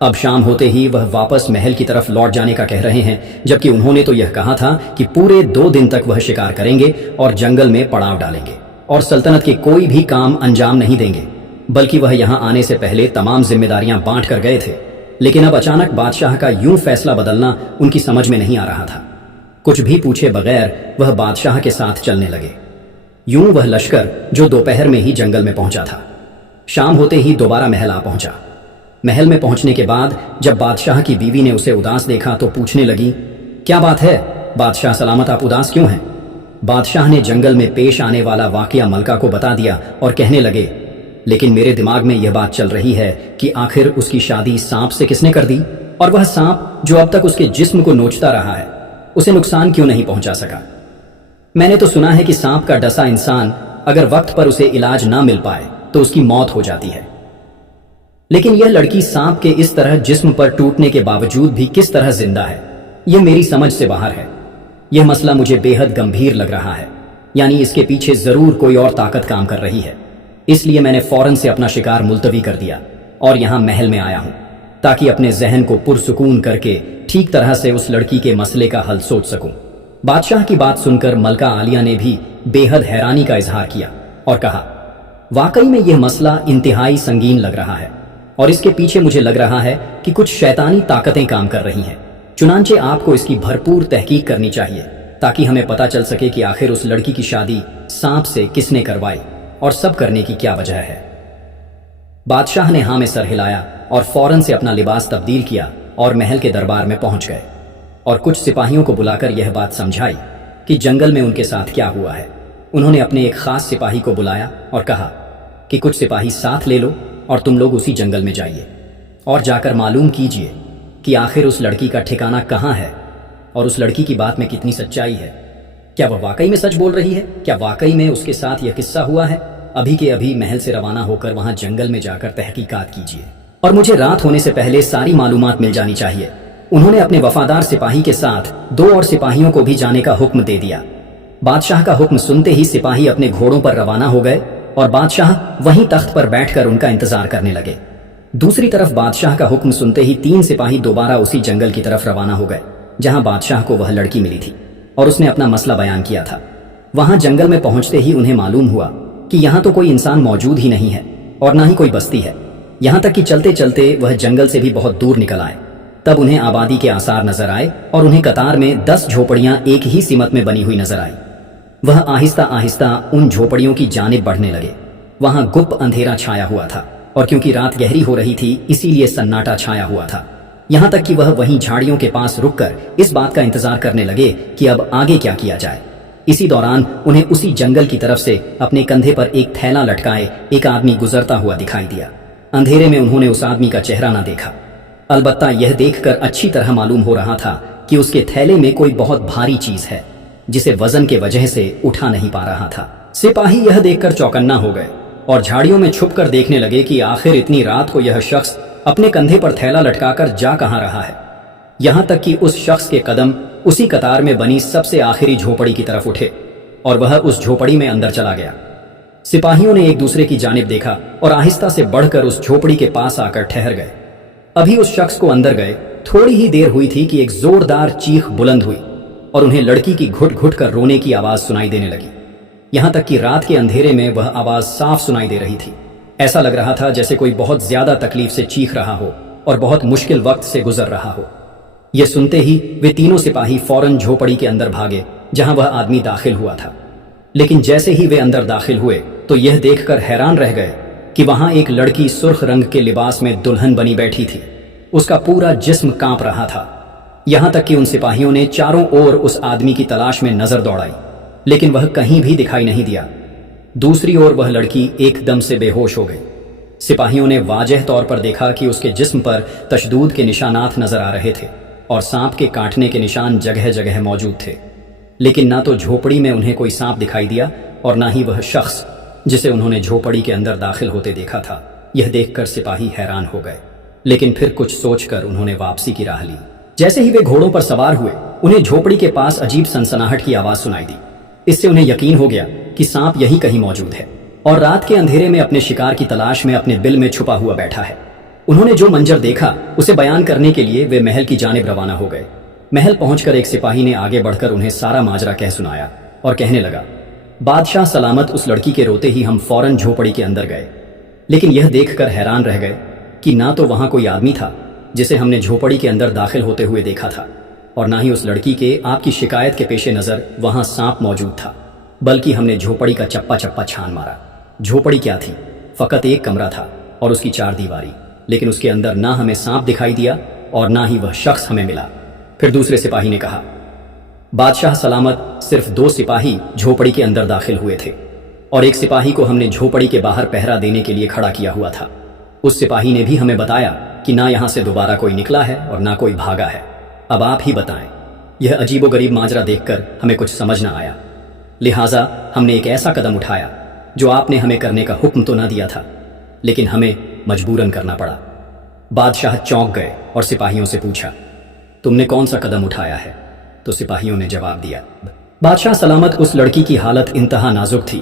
اب شام ہوتے ہی وہ واپس محل کی طرف لوٹ جانے کا کہہ رہے ہیں، جبکہ انہوں نے تو یہ کہا تھا کہ پورے 2 دن تک وہ شکار کریں گے اور جنگل میں پڑاؤ ڈالیں گے اور سلطنت کے کوئی بھی کام انجام نہیں دیں گے، بلکہ وہ یہاں آنے سے پہلے تمام ذمہ داریاں بانٹ کر گئے تھے۔ لیکن اب اچانک بادشاہ کا یوں فیصلہ بدلنا ان کی سمجھ میں نہیں آ رہا تھا۔ کچھ بھی پوچھے بغیر وہ بادشاہ کے ساتھ چلنے لگے۔ یوں وہ لشکر جو دوپہر میں ہی جنگل میں پہنچا تھا، شام ہوتے ہی دوبارہ محل آ پہنچا۔ محل میں پہنچنے کے بعد جب بادشاہ کی بیوی نے اسے اداس دیکھا تو پوچھنے لگی، کیا بات ہے بادشاہ سلامت، آپ اداس کیوں ہیں؟ بادشاہ نے جنگل میں پیش آنے والا واقعہ ملکہ کو بتا دیا اور کہنے لگے، لیکن میرے دماغ میں یہ بات چل رہی ہے کہ آخر اس کی شادی سانپ سے کس نے کر دی، اور وہ سانپ جو اب تک اس کے جسم کو نوچتا رہا ہے اسے نقصان کیوں نہیں پہنچا سکا؟ میں نے تو سنا ہے کہ سانپ کا ڈسا انسان اگر وقت پر اسے علاج نہ مل پائے تو اس کی موت ہو جاتی ہے، لیکن یہ لڑکی سانپ کے اس طرح جسم پر ٹوٹنے کے باوجود بھی کس طرح زندہ ہے، یہ میری سمجھ سے باہر ہے۔ یہ مسئلہ مجھے بے حد گمبھیر لگ رہا ہے، یعنی اس کے پیچھے ضرور کوئی اور طاقت کام کر رہی ہے۔ اس لیے میں نے فوراً سے اپنا شکار ملتوی کر دیا اور یہاں محل میں آیا ہوں تاکہ اپنے ذہن کو پرسکون کر کے ٹھیک طرح سے اس لڑکی کے مسئلے کا حل سوچ سکوں۔ بادشاہ کی بات سن کر ملکہ عالیہ نے بھی بے حد حیرانی کا اظہار کیا اور کہا، واقعی میں یہ مسئلہ انتہائی سنگین لگ رہا ہے اور اس کے پیچھے مجھے لگ رہا ہے کہ کچھ شیطانی طاقتیں کام کر رہی ہیں، چنانچہ آپ کو اس کی بھرپور تحقیق کرنی چاہیے تاکہ ہمیں پتہ چل سکے کہ آخر اس لڑکی کی شادی سانپ سے کس نے کروائی اور سب کرنے کی کیا وجہ ہے۔ بادشاہ نے ہاں میں سر ہلایا اور فوراً سے اپنا لباس تبدیل کیا اور محل کے دربار میں پہنچ گئے اور کچھ سپاہیوں کو بلا کر یہ بات سمجھائی کہ جنگل میں ان کے ساتھ کیا ہوا ہے۔ انہوں نے اپنے ایک خاص سپاہی کو بلایا اور کہا کہ کچھ سپاہی ساتھ لے لو اور تم لوگ اسی جنگل میں جائیے اور جا کر معلوم کیجئے کہ آخر اس لڑکی کا ٹھکانہ کہاں ہے اور اس لڑکی کی بات میں کتنی سچائی ہے۔ کیا وہ واقعی میں سچ بول رہی ہے؟ کیا واقعی میں اس کے ساتھ یہ قصہ ہوا ہے؟ ابھی کے ابھی محل سے روانہ ہو کر وہاں جنگل میں جا کر تحقیقات کیجیے اور مجھے رات ہونے سے پہلے ساری معلومات مل جانی چاہیے۔ انہوں نے اپنے وفادار سپاہی کے ساتھ 2 اور سپاہیوں کو بھی جانے کا حکم دے دیا۔ بادشاہ کا حکم سنتے ہی سپاہی اپنے گھوڑوں پر روانہ ہو گئے اور بادشاہ وہیں تخت پر بیٹھ کر ان کا انتظار کرنے لگے۔ دوسری طرف بادشاہ کا حکم سنتے ہی 3 سپاہی دوبارہ اسی جنگل کی طرف روانہ ہو گئے جہاں بادشاہ کو وہ لڑکی ملی تھی اور اس نے اپنا مسئلہ بیان کیا تھا۔ وہاں جنگل میں پہنچتے ہی انہیں معلوم ہوا کہ یہاں تو کوئی انسان موجود ہی نہیں ہے اور نہ ہی کوئی بستی ہے، یہاں تک کہ چلتے چلتے وہ جنگل سے بھی بہت دور نکل آئے۔ تب انہیں آبادی کے آثار نظر آئے اور انہیں قطار میں 10 جھوپڑیاں ایک ہی سمت میں بنی ہوئی نظر آئی۔ وہ آہستہ آہستہ ان جھوپڑیوں کی جانب بڑھنے لگے۔ وہاں گپ اندھیرا چھایا ہوا تھا اور کیونکہ رات گہری ہو رہی تھی اسی لیے سناٹا چھایا ہوا تھا، یہاں تک کہ وہ وہیں جھاڑیوں کے پاس رک کر اس بات کا انتظار کرنے لگے کہ اب آگے کیا کیا جائے۔ اسی دوران انہیں اسی جنگل کی طرف سے اپنے کندھے پر ایک تھیلا لٹکائے ایک آدمی گزرتا ہوا دکھائی دیا۔ اندھیرے میں انہوں نے اس آدمی کا چہرہ نہ دیکھا، البتہ یہ دیکھ کر اچھی طرح معلوم ہو رہا تھا کہ اس کے تھیلے میں کوئی بہت بھاری چیز ہے جسے وزن کے وجہ سے اٹھا نہیں پا رہا تھا۔ سپاہی یہ دیکھ کر چوکنا ہو گئے اور جھاڑیوں میں چھپ کر دیکھنے لگے کہ آخر اتنی رات کو یہ شخص اپنے کندھے پر تھیلا لٹکا کر جا کہاں رہا ہے، یہاں تک کہ اس شخص کے قدم اسی قطار میں بنی سب سے آخری جھوپڑی کی طرف اٹھے اور وہ اس جھوپڑی میں اندر چلا گیا۔ سپاہیوں نے ایک دوسرے کی جانب دیکھا اور آہستہ سے بڑھ کر اس جھوپڑی کے پاس آ کر ٹھہر گئے۔ ابھی اس شخص کو اندر گئے تھوڑی ہی دیر ہوئی تھی کہ ایک زوردار چیخ بلند ہوئی اور انہیں لڑکی کی گھٹ گھٹ کر رونے کی آواز سنائی دینے لگی، یہاں تک کہ رات کے اندھیرے میں وہ آواز صاف سنائی دے رہی تھی۔ ایسا لگ رہا تھا جیسے کوئی بہت زیادہ تکلیف سے چیخ رہا ہو اور بہت مشکل وقت سے گزر رہا ہو۔ یہ سنتے ہی وہ تینوں سپاہی فوراً جھوپڑی کے اندر بھاگے جہاں وہ آدمی داخل ہوا تھا، لیکن جیسے ہی وہ اندر داخل ہوئے تو یہ دیکھ کر حیران رہ گئے کہ وہاں ایک لڑکی سرخ رنگ کے لباس میں دلہن بنی بیٹھی تھی۔ اس کا پورا جسم کانپ رہا تھا، یہاں تک کہ ان سپاہیوں نے چاروں اور اس آدمی کی تلاش میں نظر دوڑائی لیکن وہ کہیں بھی دکھائی نہیں دیا۔ دوسری اور وہ لڑکی ایک دم سے بے ہوش ہو گئی۔ سپاہیوں نے واضح طور پر دیکھا کہ اس کے جسم پر تشدد کے نشانات نظر آ رہے تھے اور سانپ کے کاٹنے کے نشان جگہ جگہ موجود تھے، لیکن نہ تو جھوپڑی میں انہیں کوئی سانپ دکھائی دیا اور نہ ہی وہ شخص جسے انہوں نے جھوپڑی کے اندر داخل ہوتے دیکھا تھا۔ یہ دیکھ کر سپاہی حیران ہو گئے، لیکن پھر کچھ سوچ کر انہوں نے واپسی کی راہ لی۔ جیسے ہی وہ گھوڑوں پر سوار ہوئے انہیں جھوپڑی کے پاس عجیب سنسناہٹ کی آواز سنائی دی۔ اس سے انہیں یقین ہو گیا کہ سانپ یہی کہیں موجود ہے اور رات کے اندھیرے میں اپنے شکار کی تلاش میں اپنے بل میں چھپا ہوا بیٹھا ہے۔ انہوں نے جو منظر دیکھا اسے بیان کرنے کے لیے وہ محل کی جانب روانہ ہو گئے۔ محل پہنچ کر ایک سپاہی نے آگے بڑھ کر انہیں سارا ماجرا کہہ سنایا اور کہنے لگا، بادشاہ سلامت اس لڑکی کے روتے ہی ہم فوراً جھوپڑی کے اندر گئے، لیکن یہ دیکھ کر حیران رہ گئے کہ نہ تو وہاں کوئی آدمی تھا جسے ہم نے جھوپڑی کے اندر داخل ہوتے ہوئے دیکھا تھا، اور نہ ہی اس لڑکی کے آپ کی شکایت کے پیش نظر وہاں سانپ موجود تھا، بلکہ ہم نے جھوپڑی کا چپا چپا چھان مارا۔ جھوپڑی کیا تھی؟ فقط ایک کمرہ تھا اور اس کی 4 دیواری، لیکن اس کے اندر نہ ہمیں سانپ دکھائی دیا اور نہ ہی وہ شخص ہمیں ملا۔ پھر دوسرے سپاہی نے کہا، بادشاہ سلامت صرف 2 سپاہی جھوپڑی کے اندر داخل ہوئے تھے اور ایک سپاہی کو ہم نے جھوپڑی کے باہر پہرا دینے کے لیے کھڑا کیا ہوا تھا۔ اس سپاہی نے بھی ہمیں بتایا کہ نہ یہاں سے دوبارہ کوئی نکلا ہے اور نہ کوئی بھاگا ہے۔ اب آپ ہی بتائیں، یہ عجیب و غریب ماجرا دیکھ کر ہمیں کچھ سمجھ نہ آیا، لہٰذا ہم نے ایک ایسا قدم اٹھایا جو آپ نے ہمیں کرنے کا حکم تو نہ دیا تھا، لیکن ہمیں مجبوراً کرنا پڑا۔ بادشاہ چونک گئے اور سپاہیوں سے پوچھا، تم نے کون سا قدم اٹھایا ہے؟ تو سپاہیوں نے جواب دیا، بادشاہ سلامت اس لڑکی کی حالت انتہا نازک تھی،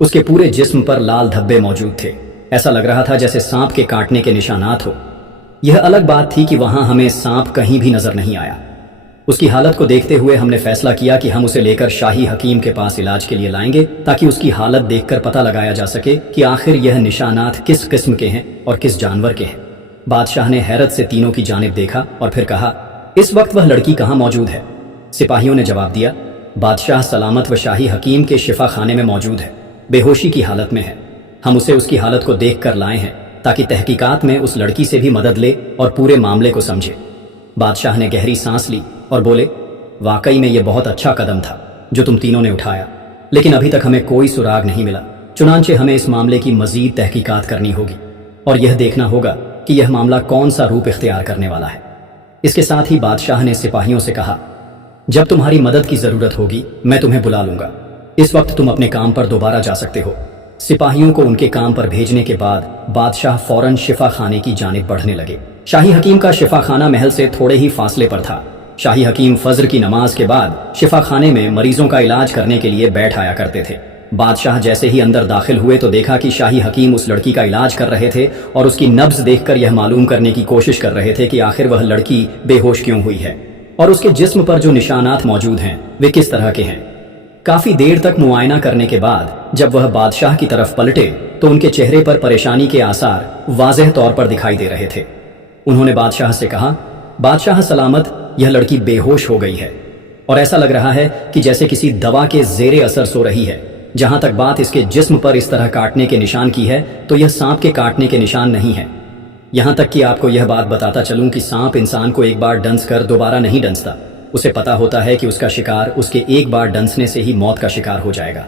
اس کے پورے جسم پر لال دھبے موجود تھے، ایسا لگ رہا تھا جیسے سانپ کے کاٹنے کے نشانات ہو۔ یہ الگ بات تھی کہ وہاں ہمیں سانپ کہیں بھی نظر نہیں آیا۔ اس کی حالت کو دیکھتے ہوئے ہم نے فیصلہ کیا کہ ہم اسے لے کر شاہی حکیم کے پاس علاج کے لیے لائیں گے، تاکہ اس کی حالت دیکھ کر پتہ لگایا جا سکے کہ آخر یہ نشانات کس قسم کے ہیں اور کس جانور کے ہیں۔ بادشاہ نے حیرت سے تینوں کی جانب دیکھا اور پھر کہا، اس وقت وہ لڑکی کہاں موجود ہے؟ سپاہیوں نے جواب دیا، بادشاہ سلامت و شاہی حکیم کے شفا خانے میں موجود ہے، بے ہوشی کی حالت میں ہے۔ ہم اسے اس کی حالت کو دیکھ کر لائے ہیں تاکہ تحقیقات میں اس لڑکی سے بھی مدد لے اور پورے معاملے کو سمجھے۔ بادشاہ نے گہری سانس لی اور بولے، واقعی میں یہ بہت اچھا قدم تھا جو تم تینوں نے اٹھایا، لیکن ابھی تک ہمیں کوئی سراغ نہیں ملا، چنانچہ ہمیں اس معاملے کی مزید تحقیقات کرنی ہوگی اور یہ دیکھنا ہوگا کہ یہ معاملہ کون سا روپ اختیار کرنے والا ہے۔ اس کے ساتھ ہی بادشاہ نے سپاہیوں سے کہا، جب تمہاری مدد کی ضرورت ہوگی میں تمہیں بلا لوں گا، اس وقت تم اپنے کام پر دوبارہ جا سکتے ہو۔ سپاہیوں کو ان کے کام پر بھیجنے کے بعد بادشاہ فوراً شفا خانے کی جانب بڑھنے لگے۔ شاہی حکیم کا شفا خانہ محل سے تھوڑے ہی فاصلے پر تھا۔ شاہی حکیم فجر کی نماز کے بعد شفا خانے میں مریضوں کا علاج کرنے کے لیے بیٹھ آیا کرتے تھے۔ بادشاہ جیسے ہی اندر داخل ہوئے تو دیکھا کہ شاہی حکیم اس لڑکی کا علاج کر رہے تھے اور اس کی نبض دیکھ کر یہ معلوم کرنے کی کوشش کر رہے تھے کہ آخر وہ لڑکی بے ہوش کیوں ہوئی ہے اور اس کے جسم پر جو نشانات موجود ہیں وہ کس طرح کے ہیں۔ کافی دیر تک معائنہ کرنے کے بعد جب وہ بادشاہ کی طرف پلٹے تو ان کے چہرے پر پریشانی کے آثار واضح طور پر دکھائی دے رہے تھے۔ انہوں نے بادشاہ سے کہا، بادشاہ سلامت، یہ لڑکی بے ہوش ہو گئی ہے اور ایسا لگ رہا ہے کہ جیسے کسی دوا کے زیر اثر سو رہی ہے۔ جہاں تک بات اس کے جسم پر اس طرح کاٹنے کے نشان کی ہے تو یہ سانپ کے کاٹنے کے نشان نہیں ہے۔ یہاں تک کہ آپ کو یہ بات بتاتا چلوں کہ سانپ انسان کو ایک بار ڈنس کر دوبارہ نہیں ڈنستا، اسے پتا ہوتا ہے کہ اس کا شکار اس کے ایک بار ڈنسنے سے ہی موت کا شکار ہو جائے گا۔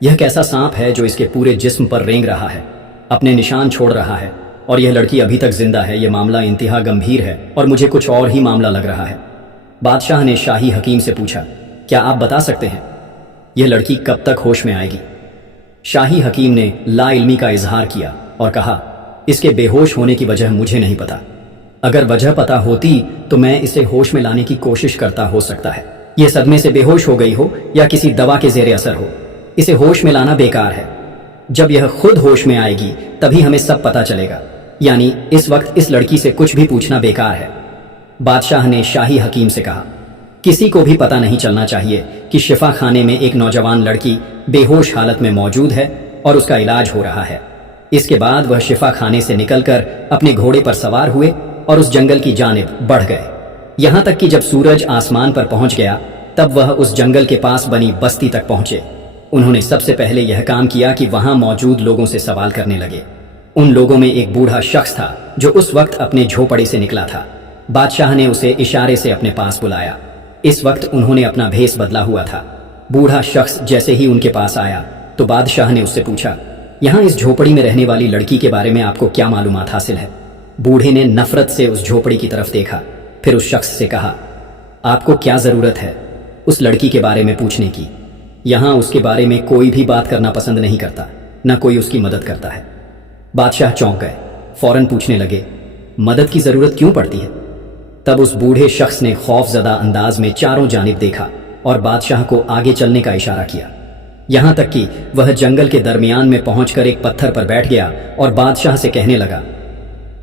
یہ کیسا سانپ ہے جو اس کے پورے جسم پر رینگ رہا ہے، اپنے نشان چھوڑ رہا ہے، اور یہ لڑکی ابھی تک زندہ ہے۔ یہ معاملہ انتہا گمبھیر ہے اور مجھے کچھ اور ہی معاملہ لگ رہا ہے۔ بادشاہ نے شاہی حکیم سے پوچھا، کیا آپ بتا سکتے ہیں یہ لڑکی کب تک ہوش میں آئے گی؟ شاہی حکیم نے لا علمی کا اظہار کیا اور کہا، اس کے بے ہوش ہونے کی وجہ مجھے نہیں پتا، اگر وجہ پتا ہوتی تو میں اسے ہوش میں لانے کی کوشش کرتا، ہو سکتا ہے یہ صدمے سے بے ہوش ہو گئی ہو یا کسی دوا کے زیر اثر ہو۔ اسے ہوش میں لانا بیکار ہے، جب یہ خود ہوش میں آئے گی تبھی ہمیں سب پتا چلے گا، یعنی اس وقت اس لڑکی سے کچھ بھی پوچھنا بیکار ہے۔ بادشاہ نے شاہی حکیم سے کہا، کسی کو بھی پتہ نہیں چلنا چاہیے کہ شفا خانے میں ایک نوجوان لڑکی بے ہوش حالت میں موجود ہے اور اس کا علاج ہو رہا ہے۔ اس کے بعد وہ شفا خانے سے نکل کر اپنے گھوڑے پر سوار ہوئے اور اس جنگل کی جانب بڑھ گئے، یہاں تک کہ جب سورج آسمان پر پہنچ گیا تب وہ اس جنگل کے پاس بنی بستی تک پہنچے۔ انہوں نے سب سے پہلے یہ کام کیا کہ وہاں موجود لوگوں سے سوال کرنے لگے۔ ان لوگوں میں ایک بوڑھا شخص تھا جو اس وقت اپنے جھوپڑی سے نکلا تھا۔ بادشاہ نے اسے اشارے سے اپنے پاس بلایا۔ اس وقت انہوں نے اپنا بھیس بدلا ہوا تھا۔ بوڑھا شخص جیسے ہی ان کے پاس آیا تو بادشاہ نے اس سے پوچھا، یہاں اس جھوپڑی میں رہنے والی لڑکی کے بارے میں آپ کو کیا معلومات حاصل ہے؟ بوڑھے نے نفرت سے اس جھوپڑی کی طرف دیکھا، پھر اس شخص سے کہا، آپ کو کیا ضرورت ہے اس لڑکی کے بارے میں پوچھنے کی؟ یہاں اس کے بارے میں کوئی بھی بات کرنا پسند نہیں کرتا، نہ کوئی اس کی مدد کرتا ہے۔ بادشاہ چونک گئے، فوراً پوچھنے لگے، مدد کی ضرورت کیوں پڑتی ہے؟ تب اس بوڑھے شخص نے خوف زدہ انداز میں چاروں جانب دیکھا اور بادشاہ کو آگے چلنے کا اشارہ کیا، یہاں تک کہ وہ جنگل کے درمیان میں پہنچ کر ایک پتھر پر بیٹھ گیا اور بادشاہ سے کہنے لگا،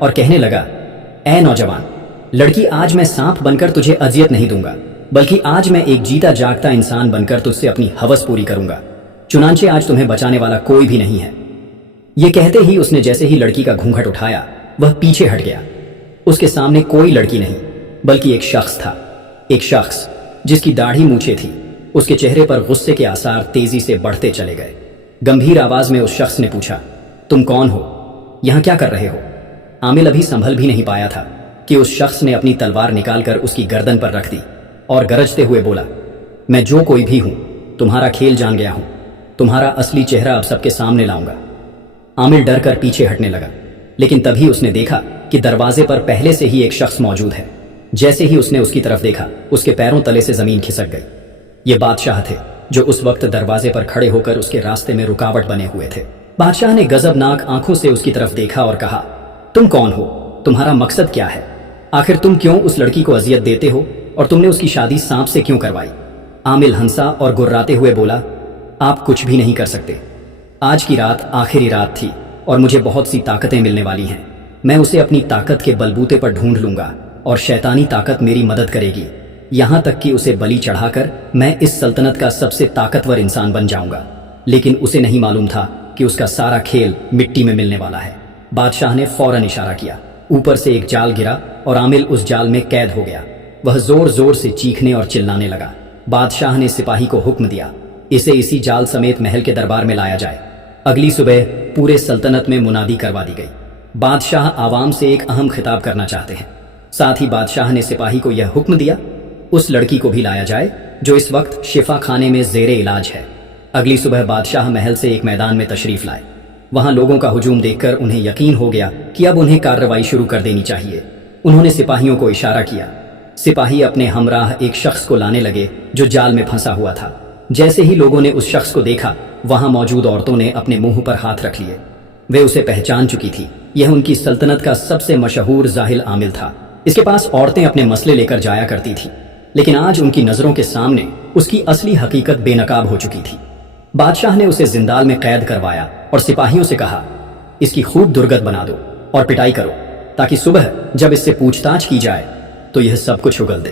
اور کہنے لگا، اے نوجوان، لڑکی، آج میں سانپ بن کر تجھے اذیت نہیں دوں گا، بلکہ آج میں ایک جیتا جاگتا انسان بن کر تجھ سے اپنی ہوس پوری کروں گا، چنانچہ آج تمہیں بچانے والا کوئی بھی نہیں ہے۔ یہ کہتے ہی اس نے جیسے ہی لڑکی کا گھونگھٹ اٹھایا وہ پیچھے ہٹ گیا۔ اس کے سامنے کوئی لڑکی نہیں بلکہ ایک شخص تھا، ایک شخص جس کی داڑھی مونچھیں تھی۔ اس کے چہرے پر غصے کے آثار تیزی سے بڑھتے چلے گئے۔ گمبھیر آواز میں اس شخص نے پوچھا، تم کون ہو؟ یہاں کیا کر رہے ہو؟ عامل ابھی سنبھل بھی نہیں پایا تھا کہ اس شخص نے اپنی تلوار نکال کر اس کی گردن پر رکھ دی اور گرجتے ہوئے بولا، میں جو کوئی بھی ہوں، تمہارا کھیل جان گیا ہوں، تمہارا اصلی چہرہ اب سب کے سامنے لاؤں گا۔ عامل ڈر کر پیچھے ہٹنے لگا، لیکن تبھی اس نے دیکھا کہ دروازے پر پہلے سے ہی ایک شخص موجود ہے۔ جیسے ہی اس نے اس کی طرف دیکھا، اس کے پیروں تلے سے زمین کھسک گئی۔ یہ بادشاہ تھے جو اس وقت دروازے پر کھڑے ہو کر اس کے راستے میں رکاوٹ بنے ہوئے تھے۔ بادشاہ نے غضبناک آنکھوں سے اس کی طرف دیکھا اور کہا، تم کون ہو؟ تمہارا مقصد کیا ہے؟ آخر تم کیوں اس لڑکی کو اذیت دیتے ہو اور تم نے اس کی شادی سانپ سے کیوں کروائی؟ عامل ہنسا اور گراتے ہوئے بولا، آپ کچھ بھی نہیں کر سکتے۔ آج کی رات آخری رات تھی اور مجھے بہت سی طاقتیں ملنے والی ہیں۔ میں اسے اپنی طاقت کے بلبوتے پر ڈھونڈ لوں گا اور شیطانی طاقت میری مدد کرے گی، یہاں تک کہ اسے بلی چڑھا کر میں اس سلطنت کا سب سے طاقتور انسان بن جاؤں گا۔ لیکن اسے نہیں معلوم تھا کہ اس کا سارا کھیل مٹی میں ملنے والا ہے۔ بادشاہ نے فوراً اشارہ کیا، اوپر سے ایک جال گرا اور عامل اس جال میں قید ہو گیا۔ وہ زور زور سے چیخنے اور چلانے لگا۔ بادشاہ نے سپاہی کو حکم دیا، اسے اسی جال سمیت محل کے دربار میں لایا جائے۔ اگلی صبح پورے سلطنت میں منادی کروا دی گئی۔ بادشاہ عوام سے ایک اہم خطاب کرنا چاہتے ہیں۔ ساتھ ہی بادشاہ نے سپاہی کو یہ حکم دیا، اس لڑکی کو بھی لایا جائے جو اس وقت شفا خانے میں زیر علاج ہے۔ اگلی صبح بادشاہ محل سے ایک میدان میں تشریف لائے۔ وہاں لوگوں کا ہجوم دیکھ کر انہیں یقین ہو گیا کہ اب انہیں کارروائی شروع کر دینی چاہیے۔ انہوں نے سپاہیوں کو اشارہ کیا۔ سپاہی اپنے ہمراہ ایک شخص کو لانے لگے جو جال میں پھنسا ہوا تھا۔ جیسے ہی لوگوں نے اس شخص کو دیکھا، وہاں موجود عورتوں نے اپنے منہ پر ہاتھ رکھ لیے۔ وہ اسے پہچان چکی تھی، یہ ان کی سلطنت کا سب سے مشہور زاہل عامل تھا۔ اس کے پاس عورتیں اپنے مسئلے لے کر جایا کرتی تھی، لیکن آج ان کی نظروں کے سامنے اس کی اصلی حقیقت بے نقاب ہو چکی تھی۔ بادشاہ نے اسے زندان میں قید کروایا اور سپاہیوں سے کہا، اس کی خوب درگت بنا دو اور پٹائی کرو تاکہ صبح جب اس سے پوچھ تاچھ کی جائے تو یہ سب کچھ اگل دے۔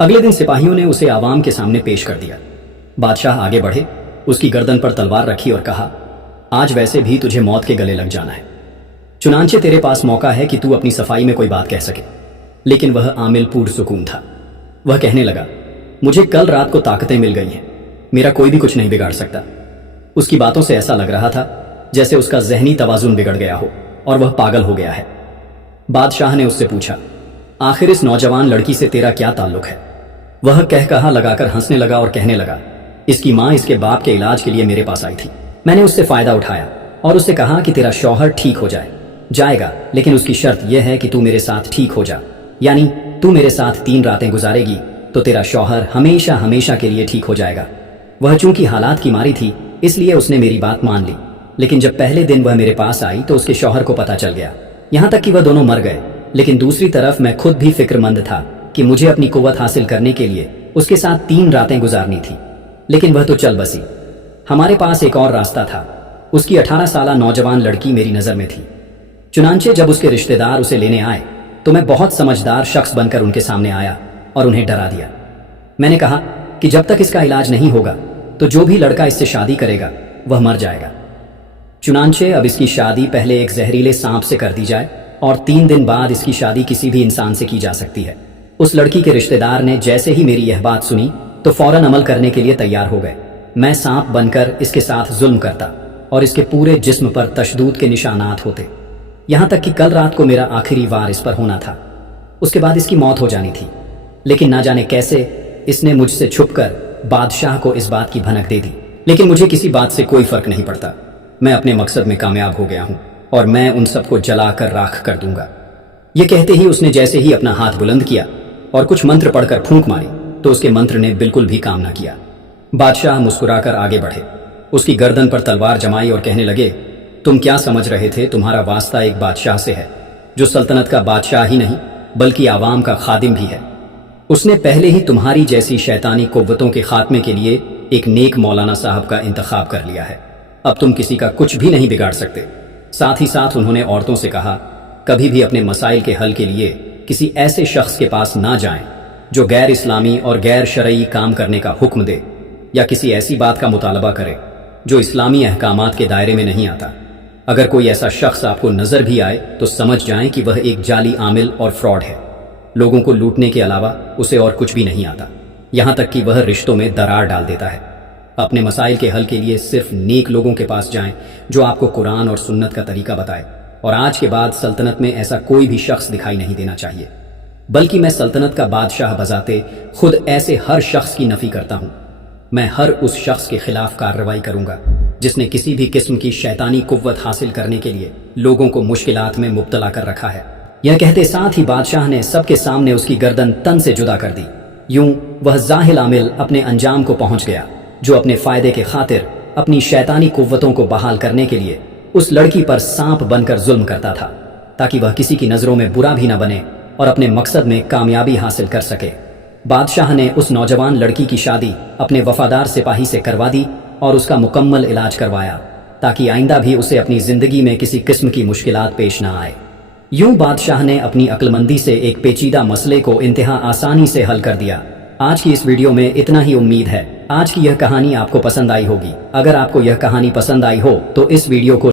اگلے دن سپاہیوں نے اسے عوام کے سامنے پیش کر دیا۔ بادشاہ آگے بڑھے، اس کی گردن پر تلوار رکھی اور کہا، آج ویسے بھی تجھے موت کے گلے لگ جانا ہے، چنانچہ تیرے پاس موقع ہے کہ تو اپنی صفائی میں کوئی بات کہہ سکے۔ لیکن وہ عامل پرسکون تھا۔ وہ کہنے لگا، مجھے کل رات کو طاقتیں مل گئی ہیں، میرا کوئی بھی کچھ نہیں بگاڑ سکتا۔ اس کی باتوں سے ایسا لگ رہا تھا جیسے اس کا ذہنی توازن بگڑ گیا ہو اور وہ پاگل ہو گیا ہے۔ بادشاہ نے اس سے پوچھا، آخر اس نوجوان لڑکی سے تیرا کیا تعلق ہے؟ وہ کہا لگا کر ہنسنے لگا اور کہنے لگا، اس کی ماں اس کے باپ کے علاج کے لیے میرے پاس آئی تھی، میں نے اس سے فائدہ اٹھایا اور اس سے کہا کہ تیرا شوہر ٹھیک ہو جائے گا، لیکن اس کی شرط یہ ہے کہ تو میرے ساتھ ٹھیک ہو جا، یعنی تو میرے ساتھ 3 راتیں گزارے گی تو تیرا شوہر ہمیشہ ہمیشہ کے لیے ٹھیک ہو جائے گا۔ وہ چونکہ حالات کی ماری تھی اس لیے اس نے میری بات مان لی، لیکن جب پہلے دن وہ میرے پاس آئی تو اس کے شوہر کو پتہ چل گیا، یہاں تک کہ وہ دونوں مر گئے۔ لیکن دوسری طرف میں خود بھی فکر مند تھا کہ مجھے اپنی قوت حاصل کرنے کے لیے اس کے ساتھ 3 راتیں گزارنی تھی، لیکن وہ تو چل بسی۔ ہمارے پاس ایک اور راستہ تھا، اس کی 18 سالہ نوجوان لڑکی میری نظر میں تھی۔ چنانچہ جب اس کے رشتہ دار اسے لینے آئے تو میں بہت سمجھدار شخص بن کر ان کے سامنے آیا اور انہیں ڈرا دیا۔ میں نے کہا کہ جب تک اس کا علاج نہیں ہوگا تو جو بھی لڑکا اس سے شادی کرے گا وہ مر جائے گا۔ چنانچہ اب اس کی شادی پہلے ایک زہریلے سانپ سے کر دی جائے اور 3 دن بعد اس کی شادی کسی بھی انسان سے کی جا سکتی ہے۔ اس لڑکی کے رشتہ دار نے جیسے ہی میری یہ بات سنی تو فوراً عمل کرنے کے لیے تیار ہو گئے۔ میں سانپ بن کر اس کے ساتھ ظلم کرتا اور اس کے پورے جسم پر تشدد کے نشانات ہوتے، یہاں تک کہ کل رات کو میرا آخری وار اس پر ہونا تھا۔ اس کے بعد اس کی موت ہو جانی تھی، لیکن نہ جانے کیسے اس نے مجھ سے چھپ کر بادشاہ کو اس بات کی بھنک دے دی۔ لیکن مجھے کسی بات سے کوئی فرق نہیں پڑتا، میں اپنے مقصد میں کامیاب ہو گیا ہوں اور میں ان سب کو جلا کر راکھ کر دوں گا۔ یہ کہتے ہی اس نے جیسے ہی اپنا ہاتھ بلند کیا اور کچھ منتر پڑھ کر پھونک ماری تو اس کے منتر نے بالکل بھی کام نہ کیا۔ بادشاہ مسکرا کر آگے بڑھے، اس کی گردن پر تلوار جمائی اور کہنے لگے، تم کیا سمجھ رہے تھے تمہارا واسطہ ایک بادشاہ سے ہے جو سلطنت کا بادشاہ ہی نہیں بلکہ عوام کا خادم بھی ہے؟ اس نے پہلے ہی تمہاری جیسی شیطانی قوتوں کے خاتمے کے لیے ایک نیک مولانا صاحب کا انتخاب کر لیا ہے، اب تم کسی کا کچھ بھی نہیں بگاڑ سکتے۔ ساتھ ہی ساتھ انہوں نے عورتوں سے کہا، کبھی بھی اپنے مسائل کے حل کے لیے کسی ایسے شخص کے پاس نہ جائیں جو غیر اسلامی اور غیر شرعی کام کرنے کا حکم دے یا کسی ایسی بات کا مطالبہ کرے جو اسلامی احکامات کے دائرے میں نہیں آتا۔ اگر کوئی ایسا شخص آپ کو نظر بھی آئے تو سمجھ جائیں کہ وہ ایک جعلی عامل اور فراڈ ہے۔ لوگوں کو لوٹنے کے علاوہ اسے اور کچھ بھی نہیں آتا، یہاں تک کہ وہ رشتوں میں درار ڈال دیتا ہے۔ اپنے مسائل کے حل کے لیے صرف نیک لوگوں کے پاس جائیں جو آپ کو قرآن اور سنت کا طریقہ بتائے، اور آج کے بعد سلطنت میں ایسا کوئی بھی شخص دکھائی نہیں دینا چاہیے، بلکہ میں سلطنت کا بادشاہ بذاتے خود ایسے ہر شخص کی نفی کرتا ہوں۔ میں ہر اس شخص کے خلاف کارروائی کروں گا جس نے کسی بھی قسم کی شیطانی قوت حاصل کرنے کے لیے لوگوں کو مشکلات میں مبتلا کر رکھا ہے۔ یہ کہتے ساتھ ہی بادشاہ نے سب کے سامنے اس کی گردن تن سے جدا کر دی۔ یوں وہ ظاہر عامل اپنے انجام کو پہنچ گیا جو اپنے فائدے کے خاطر اپنی شیطانی قوتوں کو بحال کرنے کے لیے اس لڑکی پر سانپ بن کر ظلم کرتا تھا تاکہ وہ کسی کی نظروں میں برا بھی نہ بنے اور اپنے مقصد میں کامیابی حاصل کر سکے۔ بادشاہ نے اس نوجوان لڑکی کی شادی اپنے وفادار سپاہی سے کروا دی اور اس کا مکمل علاج کروایا تاکہ آئندہ بھی اسے اپنی زندگی میں کسی قسم کی مشکلات پیش نہ آئے۔ یوں بادشاہ نے اپنی عقل مندی سے ایک پیچیدہ مسئلے کو انتہا آسانی سے حل کر دیا۔ آج کی اس ویڈیو میں اتنا ہی، امید ہے آج کی یہ کہانی آپ کو پسند آئی ہوگی۔ اگر آپ کو یہ کہانی پسند آئی ہو تو اس ویڈیو کو